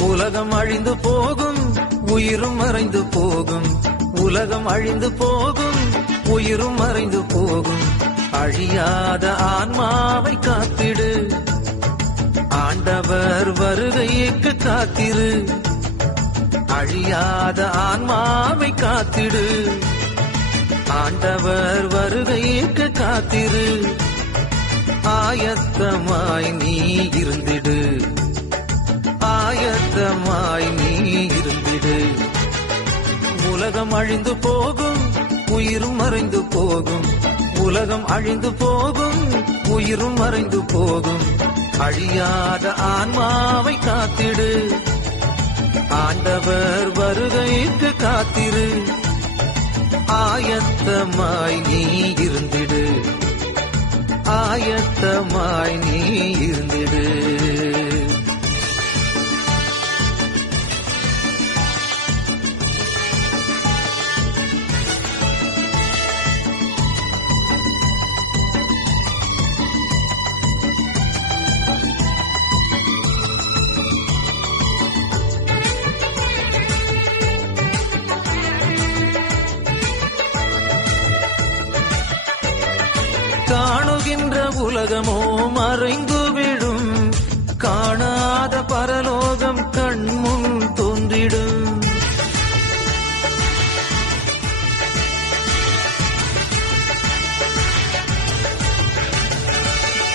உலகம் அழிந்து போகும் உயிரும் மறைந்து போகும். உலகம் அழிந்து போகும் உயிரும் மறைந்து போகும். அழியாத ஆன்மாவை காத்திடு. ஆண்டவர் வருகைக்கு காத்திரு. அழியாத ஆன்மாவை காத்திடு. ஆண்டவர் வருகைக்கு காத்திரு. ஆயத்தமாய் நீ இருந்திடு. அழிந்து போகும் உயிரும் மறைந்து போகும். உலகம் அழிந்து போகும் உயிரும் மறைந்து போகும். அழியாத ஆன்மாவை காத்திடு. ஆண்டவர் வருகைக்கு காத்திரு. ஆயத்தமாய் நீ இருந்திடு. ஆயத்தமாய் நீ இருந்திடு. காணுகின்ற உலகமோ மறைந்து விடும். காணாத பரலோகம் கண்முன் தோன்றிடும்.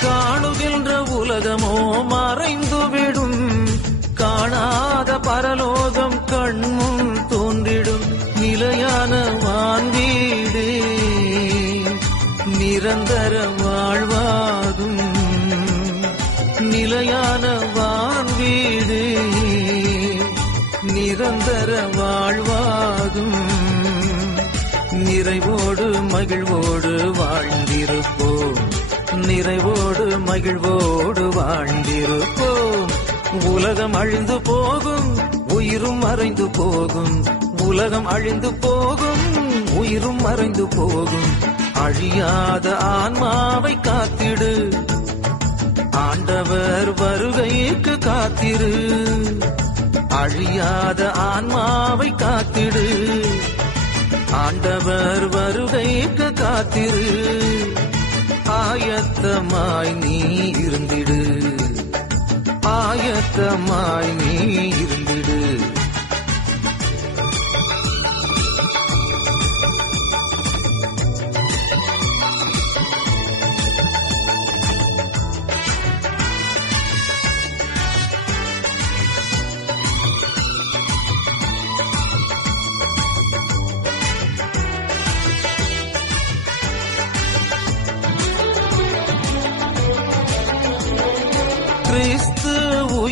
காணுகின்ற உலகமோ மறைந்து விடும். காணாத பரலோகம் கண்முன் தோன்றிடும். நிலையான வான் வீடு நிரந்தரம் நிலையான வான் வீடு நிரந்தர வாழ்வாகும். நிறைவோடு மகிழ்வோடு வாழ்ந்திருப்போம். நிறைவோடு மகிழ்வோடு வாழ்ந்திருப்போம். உலகம் அழிந்து போகும் உயிரும் மறைந்து போகும். உலகம் அழிந்து போகும் உயிரும் மறைந்து போகும். அழியாத ஆன்மாவை காத்திடு. கர்த்தர் வருகைக்கு காத்திரு. அழியாத ஆன்மாவை காத்திடு. ஆண்டவர் வருகைக்கு காத்திரு. ஆயத்தமாய் நீ இருந்திடு. ஆயத்தமாய் நீ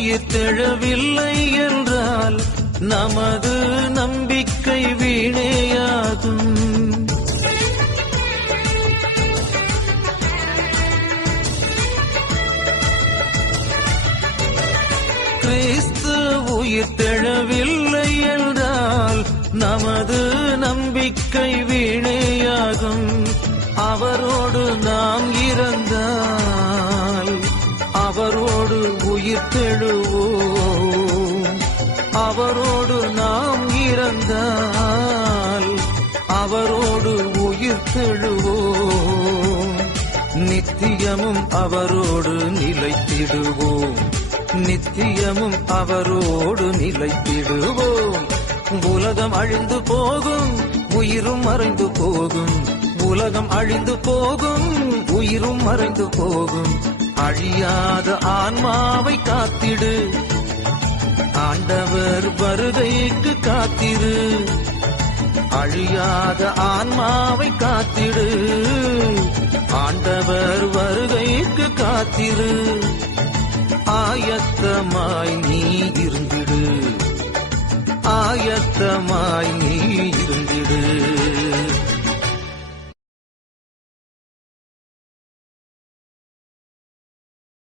உயிர் தெழவில்லை என்றால் நமது நம்பிக்கை வீணேயாகும். கிறிஸ்து உயிர் தெழவில்லை என்றால் நமது நம்பிக்கை வீணேயாகும். அவரோடு நாம் இறந்தால் அவரோடு உயிர் தெழுவோம். அவரோடு நாம் இறந்தால் அவரோடு உயிர் தெழுவோம். நித்தியமும் அவரோடு நிலைத்திடுவோம். நித்தியமும் அவரோடு நிலைத்திடுவோம். உலகம் அழிந்து போகும் உயிரும் மறைந்து போகும். உலகம் அழிந்து போகும் உயிரும் மறைந்து போகும். அழியாத ஆன்மாவை காத்திடு. ஆண்டவர் வருகைக்கு காத்திரு. அழியாத ஆன்மாவை காத்திடு. ஆண்டவர் வருகைக்கு காத்திரு. ஆயத்தமாய் நீ இருந்திடு. ஆயத்தமாய் நீ